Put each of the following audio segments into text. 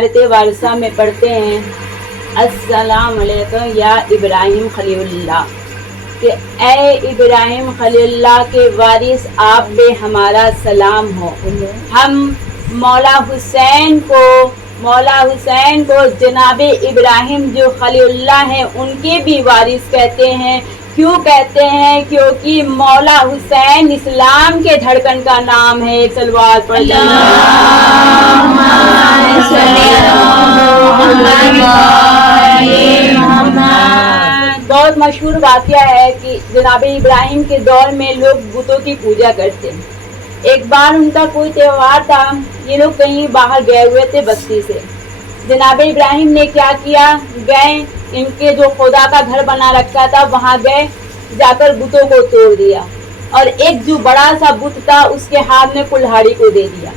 जियारत वारसा में पढ़ते हैं अस्सलाम अलैकुम या इब्राहिम खलीलुल्लाह कि ए इब्राहिम खलीलुल्लाह के वारिस आप पे हमारा सलाम हो। हम मौला हुसैन को जनाब इब्राहिम जो खलीलुल्लाह हैं उनके भी वारिस कहते हैं। क्यों कहते हैं? क्योंकि मौला हुसैन इस्लाम के धड़कन का नाम है। एक सलवात पढ़ बहुत मशहूर वाक़या है कि जनाब इब्राहिम के दौर में लोग बुतों की पूजा करते हैं। एक बार उनका कोई त्योहार था, ये लोग कहीं बाहर गए हुए थे बस्ती से। जनाब इब्राहिम ने क्या किया, गए इनके जो खुदा का घर बना रखा था वहाँ गए, जाकर बुतों को तोड़ दिया और एक जो बड़ा सा बुत था उसके हाथ में कुल्हाड़ी को दे दिया।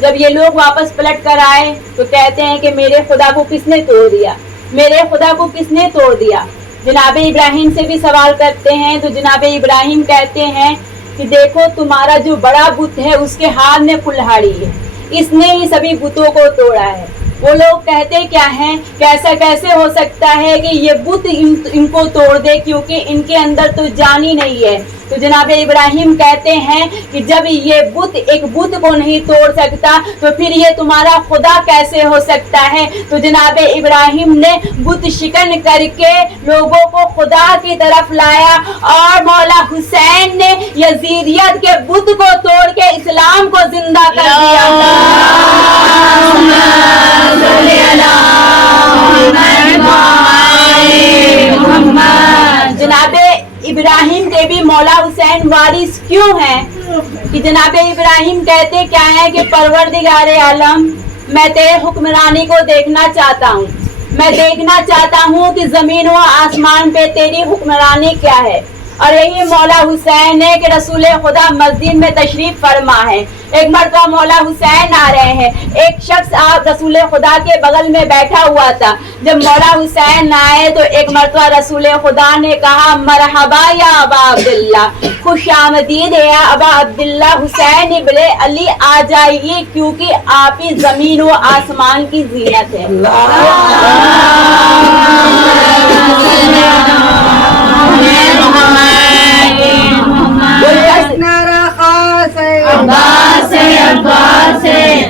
जब ये लोग वापस पलट कर आए तो कहते हैं कि मेरे खुदा को किसने तोड़ दिया, मेरे खुदा को किसने तोड़ दिया। जनाब इब्राहिम से भी सवाल करते हैं तो जनाब इब्राहिम कहते हैं कि देखो तुम्हारा जो बड़ा बुत है उसके हाथ में कुल्हाड़ी है, इसने ही सभी बुतों को तोड़ा है। वो लोग कहते क्या हैं, कैसा कैसे हो सकता है कि ये बुत इनको तोड़ दे, क्योंकि इनके अंदर तो जान ही नहीं है। तो जनाब इब्राहिम कहते हैं कि जब ये बुत एक बुत को नहीं तोड़ सकता तो फिर ये तुम्हारा खुदा कैसे हो सकता है। तो जनाब इब्राहिम ने बुत शिकन करके लोगों को खुदा की तरफ लाया और मौला हुसैन ने यजीदियत के बुत को तोड़ के इस्लाम को जिंदा कर दिया। जनाब इब्राहिम के भी मौला हुसैन वारिस क्यों हैं कि जनाब इब्राहिम कहते क्या है कि परवरदिगारे आलम, मैं तेरे हुक्मरानी को देखना चाहता हूँ, मैं देखना चाहता हूँ कि जमीन व आसमान पे तेरी हुक्मरानी क्या है। और यही मौला हुसैन है कि रसूल खुदा मस्जिद में तशरीफ फरमा है। एक मरतबा मौला हुसैन आ रहे हैं, एक शख्स आप रसूल खुदा के बगल में बैठा हुआ था। जब मौला हुसैन आए तो एक मरतबा रसूल खुदा ने कहा मरहबा या अबा अब्दुल्ला, खुश आमदीद है अबा अब्दुल्ला, हुसैन इब्ने अली आ जाइए क्योंकि आप ही जमीन व आसमान की जीनत है।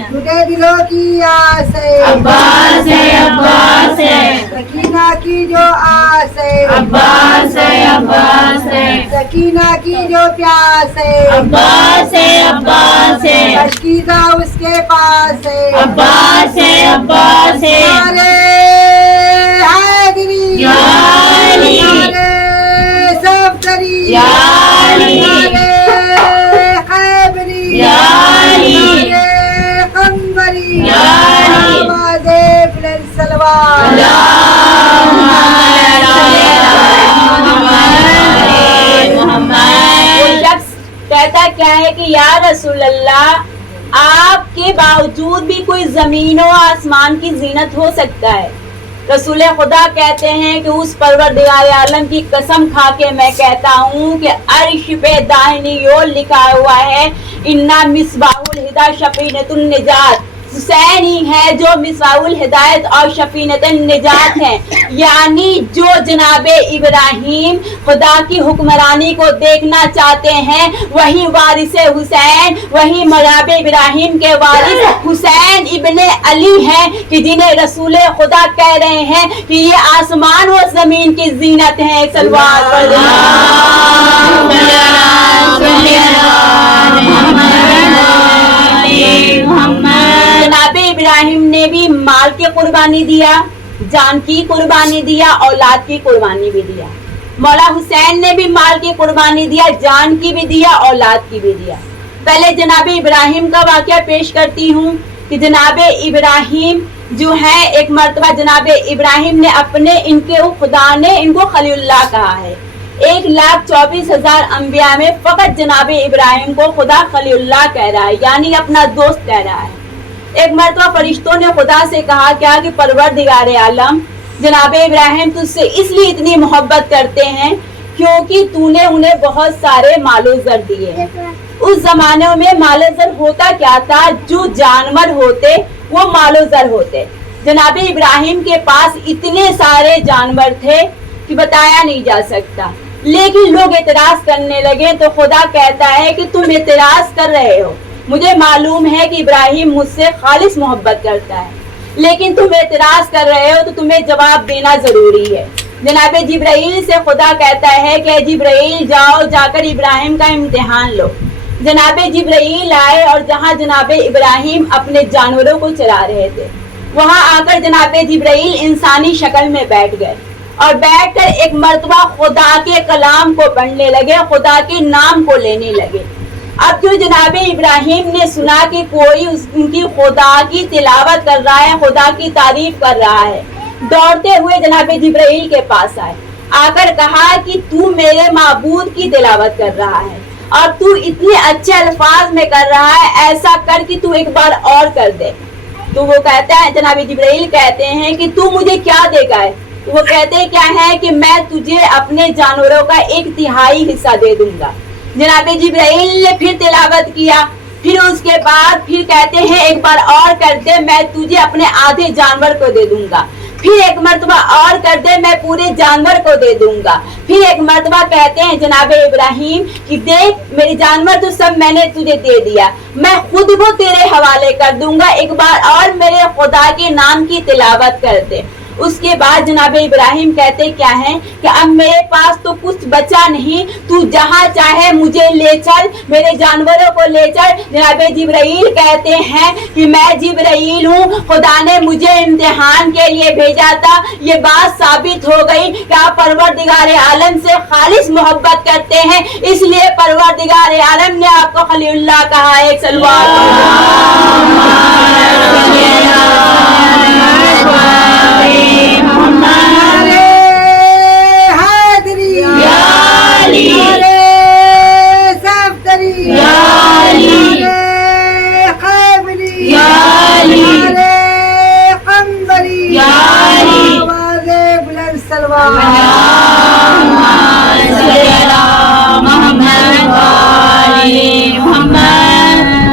टूटे दिलों की आस है अब्बास है, अब्बास है, सकीना की जो आस है अब्बास है, अब्बास है, सकीना की जो प्यास है अब्बास है, अब्बास है, अशकीज़ा उसके पास है अब्बास है, अब्बास है, अरे हैदरी या अली, अरे सफदरी या अली, अरे खैबरी या अली, अरे कंबरी या अली, आवाज़े बुलंद सलवात वो शख्स कहता क्या है कि या रसूल अल्लाह, आपके बावजूद भी कोई जमीन और आसमान की जीनत हो सकता है। रसूल खुदा कहते हैं कि उस परवरदिगार आलम की कसम खा के मैं कहता हूँ कि अर्श पे दाहिनी ओर लिखा हुआ है इन्ना मिसबाहुल हिदा शफीनतुन निजात, हुसैन ही है जो मिसबाहुल हिदायत और शफीनतुन निजात है। यानी जो जनाबे इब्राहिम खुदा की हुक्मरानी को देखना चाहते हैं वही वारिस हुसैन, वही मराबे इब्राहिम के वारिस हुसैन इब्ने अली हैं कि जिन्हें रसूल खुदा कह रहे हैं कि ये आसमान व जमीन की जीनत है। सलवात पढ़ जनाबे इब्राहिम ने भी माल की कुर्बानी दिया, जान की कुर्बानी दिया, औलाद की कुर्बानी भी दिया। मौला हुसैन ने भी माल की कुर्बानी दिया, जान की भी दिया, औलाद की भी दिया। पहले जनाबे इब्राहिम का वाक़या पेश करती हूँ कि जनाबे इब्राहिम जो है एक मर्तबा जनाबे इब्राहिम ने अपने इनके खुदा ने इनको खलीलुल्लाह कहा है। 1,24,000 अंबिया में फकत जनाबे इब्राहिम को खुदा खलीलुल्लाह कह रहा है, यानी अपना दोस्त कह रहा है। एक मरतबा फरिश्तों ने खुदा से कहा क्या कि परवरदिगारे आलम, जनाबे इब्राहिम तुझसे इसलिए इतनी मोहब्बत करते हैं क्योंकि तूने उन्हें बहुत सारे मालो ज़र दिए। उस जमाने में मालो ज़र होता क्या था, जो जानवर होते वो मालो ज़र होते। जनाब इब्राहिम के पास इतने सारे जानवर थे कि बताया नहीं जा सकता, लेकिन लोग एतराज करने लगे तो खुदा कहता है कि तुम एतराज कर रहे हो, मुझे मालूम है कि इब्राहिम मुझसे खालिस मोहब्बत करता है, लेकिन तुम एतराज कर रहे हो तो तुम्हें जवाब देना जरूरी है। जनाब जिब्राइल से खुदा कहता है कि जिब्राइल जाओ, जाकर इब्राहिम का इम्तिहान लो। जनाब जिब्राइल आए और जहाँ जनाब इब्राहिम अपने जानवरों को चरा रहे थे, वहाँ आकर जनाब जिब्राइल इंसानी शक्ल में बैठ गए और बैठकर एक मर्तबा खुदा के कलाम को पढ़ने लगे, खुदा के नाम को लेने लगे। अब जो जनाब इब्राहिम ने सुना कि कोई उनकी खुदा की तिलावत कर रहा है, खुदा की तारीफ कर रहा है, दौड़ते हुए जनाब जिब्राइल के पास आए, आकर कहा कि तू मेरे माबूद की तिलावत कर रहा है और तू इतने अच्छे अल्फाज में कर रहा है, ऐसा कर कि तू एक बार और कर दे। तो वो कहता है, जनाब जिब्राइल कहते हैं कि तू मुझे क्या देगा है? तो वो कहते क्या है कि मैं तुझे अपने जानवरों का 1/3 हिस्सा दे दूंगा। जनाब जिब्राइल ने फिर तिलावत किया, फिर उसके बाद फिर कहते हैं एक बार और कर दे, मैं तुझे अपने आधे जानवर को दे दूंगा। फिर एक मर्तबा और कर दे, मैं पूरे जानवर को दे दूंगा। फिर एक मर्तबा कहते हैं जनाब इब्राहिम कि देख मेरे जानवर तो सब मैंने तुझे दे दिया, मैं खुद को तेरे हवाले कर दूंगा, एक बार और मेरे खुदा के नाम की तिलावत कर दे। उसके बाद जनाब इब्राहिम कहते क्या है कि अब मेरे पास तो कुछ बचा नहीं, तू जहाँ चाहे मुझे ले चल, मेरे जानवरों को ले चल। जनाब जिब्राइल कहते हैं कि मैं जिब्राइल हूँ, खुदा ने मुझे इम्तिहान के लिए भेजा था। ये बात साबित हो गई कि आप परवरदिगार आलम से खालिस मोहब्बत करते हैं, इसलिए परवरदिगार आलम ने आपको खलीलुल्लाह कहा है।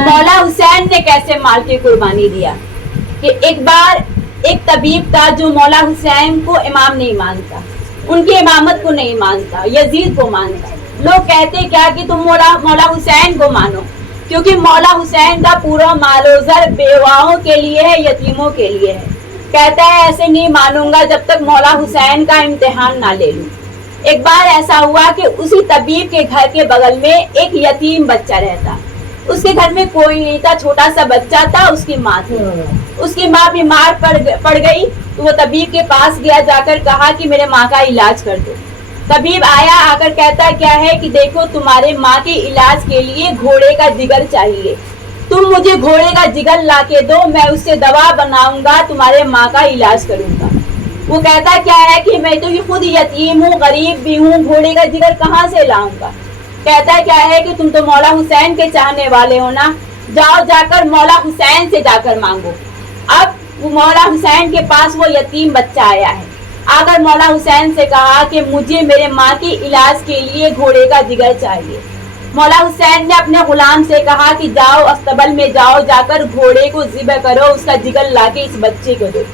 मौला हुसैन ने कैसे माल की कुर्बानी दिया कि एक बार एक तबीब था जो मौला हुसैन को इमाम नहीं मानता, उनकी इमामत को नहीं मानता, यजीद को मानता। लोग कहते क्या कि तुम मौला हुसैन को मानो, क्योंकि मौला हुसैन का पूरा मालोजर बेवाओं के लिए है, यतीमों के लिए है। कहता है ऐसे नहीं मानूंगा जब तक मौला हुसैन का इम्तिहान ना ले लूं। एक बार ऐसा हुआ कि उसी तबीब के घर के बगल में एक यतीम बच्चा रहता, उसके घर में कोई नहीं था, छोटा सा बच्चा था, उसकी माँ थी। उसकी माँ बीमार पड़ गई तो वो तबीब के पास गया, जाकर कहा कि मेरे माँ का इलाज कर दो। तबीब आया, आकर कहता क्या है कि देखो तुम्हारे माँ के इलाज के लिए घोड़े का जिगर चाहिए, तुम मुझे घोड़े का जिगर ला के दो, मैं उससे दवा बनाऊंगा, तुम्हारे माँ का इलाज करूंगा। वो कहता क्या है कि मैं तो ये खुद यतीम हूँ, गरीब भी हूँ, घोड़े का जिगर कहाँ से लाऊंगा। कहता क्या है कि तुम तो मौला हुसैन के चाहने वाले हो ना, जाओ जाकर मौला हुसैन से जाकर मांगो। अब वो मौला हुसैन के पास वो यतीम बच्चा आया है, आकर मौला हुसैन से कहा कि मुझे मेरे माँ के इलाज के लिए घोड़े का जिगर चाहिए। मौला हुसैन ने अपने गुलाम से कहा कि जाओ अस्तबल में जाओ, जाकर घोड़े को ज़िबह करो, उसका जिगर लाके इस बच्चे को दो।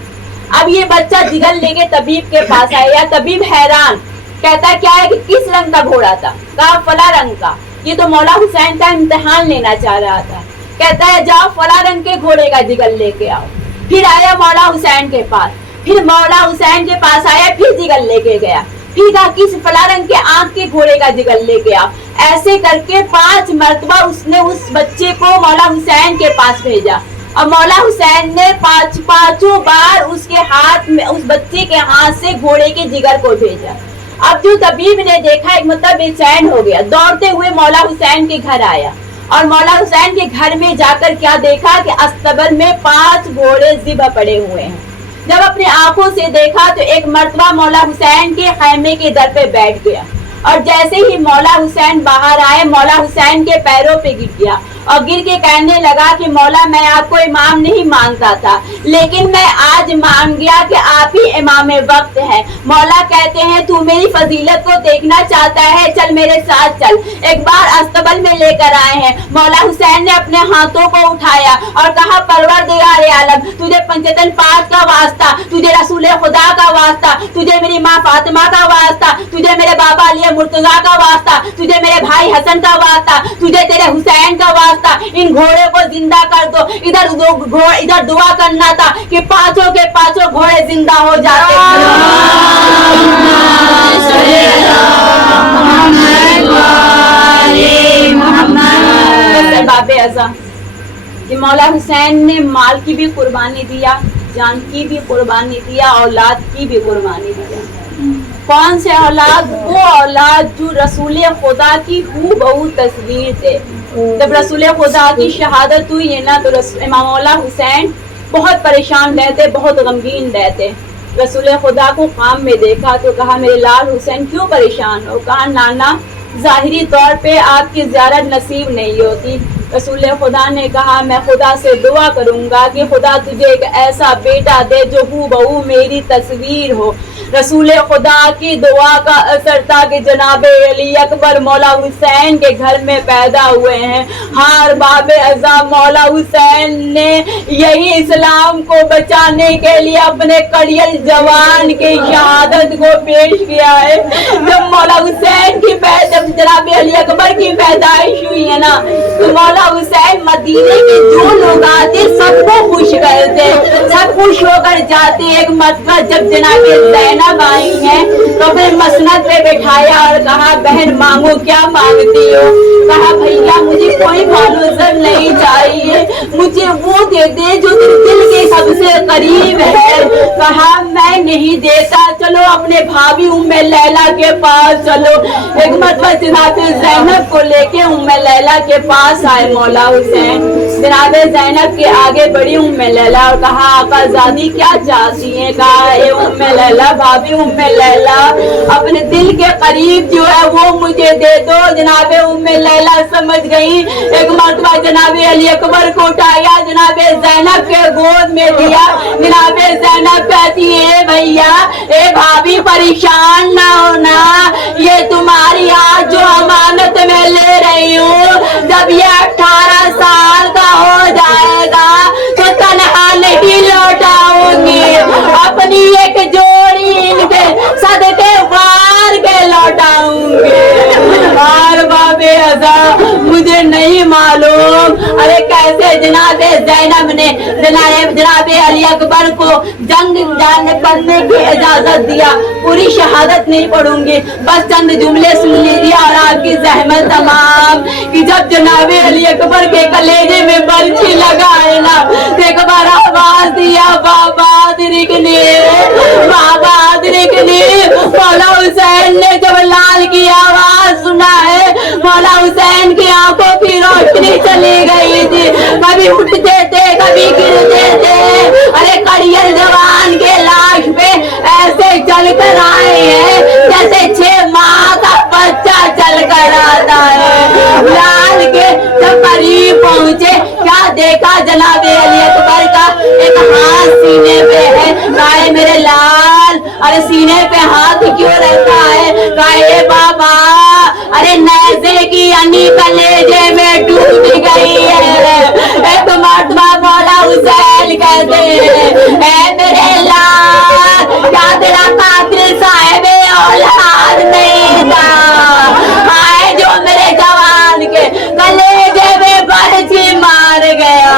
अब ये बच्चा जिगर लेके तबीब के पास आया। तबीब हैरान, कहता क्या है कि किस रंग का घोड़ा था? कहा फला रंग का। ये तो मौला हुसैन का इम्तिहान लेना चाह रहा था। कहता है जाओ फला रंग के घोड़े का जिगर लेके आओ। फिर आया मौला हुसैन के पास, फिर मौला हुसैन के पास आया, फिर जिगर लेके गया, फिर कहा किस फला रंग के आंख के घोड़े का जिगर लेके आओ। ऐसे करके 5 मरतबा उसने उस बच्चे को मौला हुसैन के पास भेजा और मौला हुसैन ने पांचों बार उसके हाथ में, उस बच्चे के हाथ से घोड़े के जिगर को भेजा। अब जो तबीब ने देखा एक मतलब बेचैन हो गया, दौड़ते हुए मौला हुसैन के घर आया और मौला हुसैन के घर में जाकर क्या देखा कि अस्तबल में 5 घोड़े ज़िबह पड़े हुए हैं। जब अपने आंखों से देखा तो एक मर्तबा मौला हुसैन के खैमे के दर पे बैठ गया और जैसे ही मौला हुसैन बाहर आए, मौला हुसैन के पैरों पे गिर गया اور گر کے کہنے لگا کہ مولا میں آپ کو امام نہیں مانتا تھا لیکن میں آج مان گیا کہ آپ ہی امام وقت ہیں۔ مولا کہتے ہیں تو میری فضیلت کو دیکھنا چاہتا ہے، چل میرے ساتھ چل۔ ایک بار استقبل میں لے کر آئے ہیں، مولا حسین نے اپنے ہاتھوں کو اٹھایا اور کہا پروردگار عالم تجھے پنجتن پاک کا واسطہ، تجھے رسول خدا کا واسطہ، تجھے میری ماں فاطمہ کا واسطہ، تجھے میرے بابا علی مرتضیٰ کا واسطہ، تجھے میرے بھائی حسن کا واسطہ، تجھے تیرے حسین کا واسطہ، ان گھوڑے کو زندہ کر دو۔ ادھر دعا کرنا تھا کہ پانچوں کے پانچوں گھوڑے زندہ ہو جاتے۔ باب اعظم کہ مولا حسین نے مال کی بھی قربانی دیا، جان کی بھی قربانی دیا، اولاد کی بھی قربانی دیا۔ کون سے اولاد؟ وہ اولاد جو رسول خدا کی ہو بہو تصویر تھے۔ جب رسول خدا کی شہادت ہوئی ہے نا تو امام مولا حسین بہت پریشان رہتے، بہت غمگین رہتے۔ رسول خدا کو خواب میں دیکھا تو کہا میرے لال حسین کیوں پریشان ہو؟ کہا نانا ظاہری طور پہ آپ کی زیارت نصیب نہیں ہوتی۔ رسول خدا نے کہا میں خدا سے دعا کروں گا کہ خدا تجھے ایک ایسا بیٹا دے جو ہو بہو میری تصویر ہو۔ رسول خدا کی دعا کا اثر تھا کہ جناب علی اکبر مولا حسین کے گھر میں پیدا ہوئے ہیں۔ ہار باب اعظم مولا حسین نے یہی اسلام کو بچانے کے لیے اپنے کڑیل جوان کی شہادت کو پیش کیا ہے۔ جب مولا حسین کی جب جناب علی اکبر کی پیدائش ہوئی ہے نا تو مولا حسین مدینے کے جو لوگ آتے سب کو خوش کرتے، سب خوش ہو کر جاتے۔ ایک مرتبہ جب جناب زینب آئی ہیں تو پھر مسند پہ بٹھایا اور کہا بہن مانگو، کیا مانگتی ہو؟ کہا بھیا مجھے کوئی مال و زر نہیں چاہیے، مجھے وہ دے دے جو دل کے سب سے قریب ہے۔ کہا میں نہیں دیتا، چلو اپنے بھابھی ام لیلا کے پاس چلو۔ ایک مرتبہ جناب زینب کو لے کے ام لیلا کے پاس آئے مولا حسین۔ جناب زینب کے آگے بڑی ام لیلا اور کہا آقا زادی کیا چاہتی ہیں؟ کہا اے ام لیلا بھابھی ام لیلا اپنے دل کے قریب جو ہے وہ مجھے دے دو۔ جناب ام لیلا سمجھ گئی۔ ایک مرتبہ جناب علی اکبر کو اٹھایا، جناب زینب کے گود میں دیا۔ جناب زینب کہتی ہے بھیا اے بھابھی پریشان نہ ہونا، یہ تمہاری آج جو امانت میں لے رہی ہوں جب یہ 18 سال کا ہو جائے گا تو تنہا نہیں لوٹاؤں گی، اپنی ایک جوڑی ان کے صدقے وار کے لوٹاؤں گی۔ اور باب اعظم مجھے نہیں معلوم ارے کیسے جناب زینب نے جناب علی اکبر کو جنگ کرنے کی اجازت دیا۔ پوری شہادت نہیں پڑھوں گی، بس چند جملے سن لیجیے اور آپ کی زحمت تمام کہ جب جناب علی اکبر کے کلیجے میں برچھی لگائے نا ایک بار آواز دیا بابا ادرکنی، بابا ادرکنی۔ مولا حسین نے جب لال کی آواز سنا ہے مولا حسین کی آنکھوں کی روشنی چلی گئی تھی، کبھی اٹھتے تھے کبھی گرتے تھے۔ ارے کڑیل جوان کے لاش پہ ایسے چل کر آئے ہیں جیسے 6 ماہ کا بچہ چل کر آتا ہے۔ لال کے جب قریب پہنچے کیا دیکھا جناب علی اکبر کا ایک ہاتھ سینے پہ ہے۔ کہا میرے لال ارے سینے پہ ہاتھ کیوں رکھا ہے؟ کہا بابا ارے نیزے کی انی کلیجے میں ٹوٹ گئی ہے۔ ایک مرتبہ مولا حسین کہتے ہیں اے میرے لال کیا تیرا قاتل صاحب اولاد نہیں تھا؟ آئے جو میرے جوان کے کلیجے میں برچھی مار گیا۔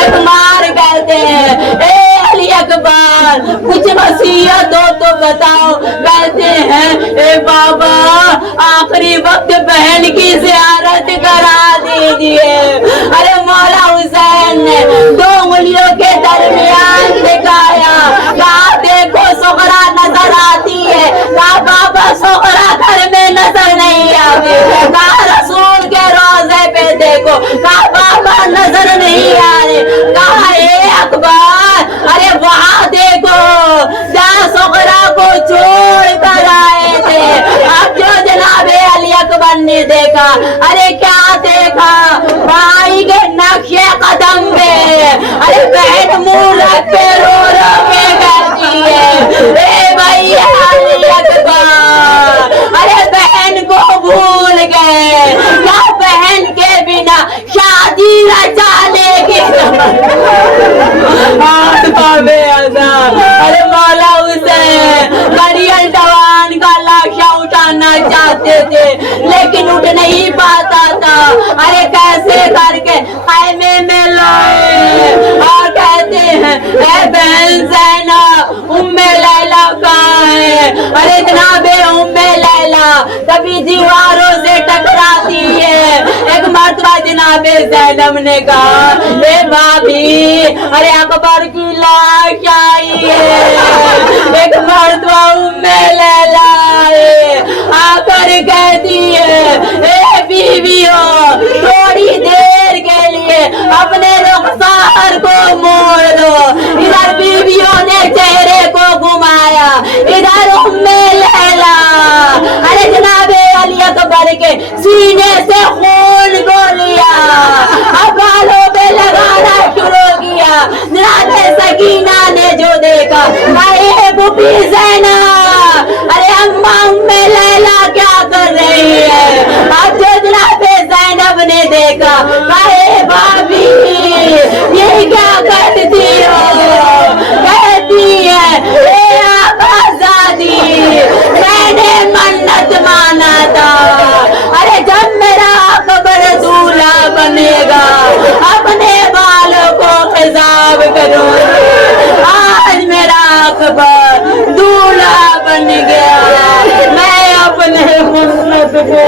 ایک مار کہتے ہیں اے علی اکبر کچھ وصیت ہو تو بتاؤ۔ کہتے ہیں اے بابا آخری وقت بہن کی زیارت کرا دیجئے۔ ارے مولا حسین نے 2 انگلیوں کے درمیان دکھایا، کہا دیکھو سغرا نظر آتی ہے؟ کہا بابا سغرا گھر میں نظر نہیں آتی۔ کہا رسول کے روضے پہ دیکھو، کہا بابا نظر نہیں آ رہے۔ کہا اے اکبر ارے وہاں دیکھو جہاں سغرا کو چھوڑ کر آئے تھے۔ اب جو جناب علی اکبر نے دیکھا ارے کیا دیکھا؟ بھائی अरे बहन मुंह रख के रो रो के कहती है ए भैया अली अकबर, अरे बहन को भूल गए क्या बहन के बिना शादी रचा लेके। अरे मौला हुसैन करियल जवान का लाशा उठाना चाहते थे लेकिन उठ नहीं पाता था। अरे कैसे करके खैमे में लाए और कहते हैं ए बहन ज़ैना उम्मे लैला कहाँ है। अरे जनाबे उम्मे लैला कभी दीवारों से टकराती है। एक मर्तबा जनाबे ज़ैनब ने कहा ए भाभी अरे अकबर की लाश आई है। एक मर्तबा उम्मे लैला आकर कहती है ए बीवियों थोड़ी देर के लिए अपने रुखसार को मोड़ दो। इधर बीवियों ने चेहरे को घुमाया, इधर उम्मे लैला अरे जनाबे अली अकबर के सीने से खून को लिया, अब बालों पे लगाना शुरू किया। जनाबे सकीना ने जो देखा अरे बुबी ज़ैना अरे अम्मा उम्मे लैला क्या कर रही है। अब जो जनाबे ज़ैनब ने देखा अरे भाभी ये क्या करती हो। कहती है ए आबादी मैंने मन्नत माना था अरे जब मेरा अकबर दूल्हा बनेगा अपने बालों को खिजाब करूंगी। आज मेरा अकबर दूल्हा बन गया मैं अपने मन्नत को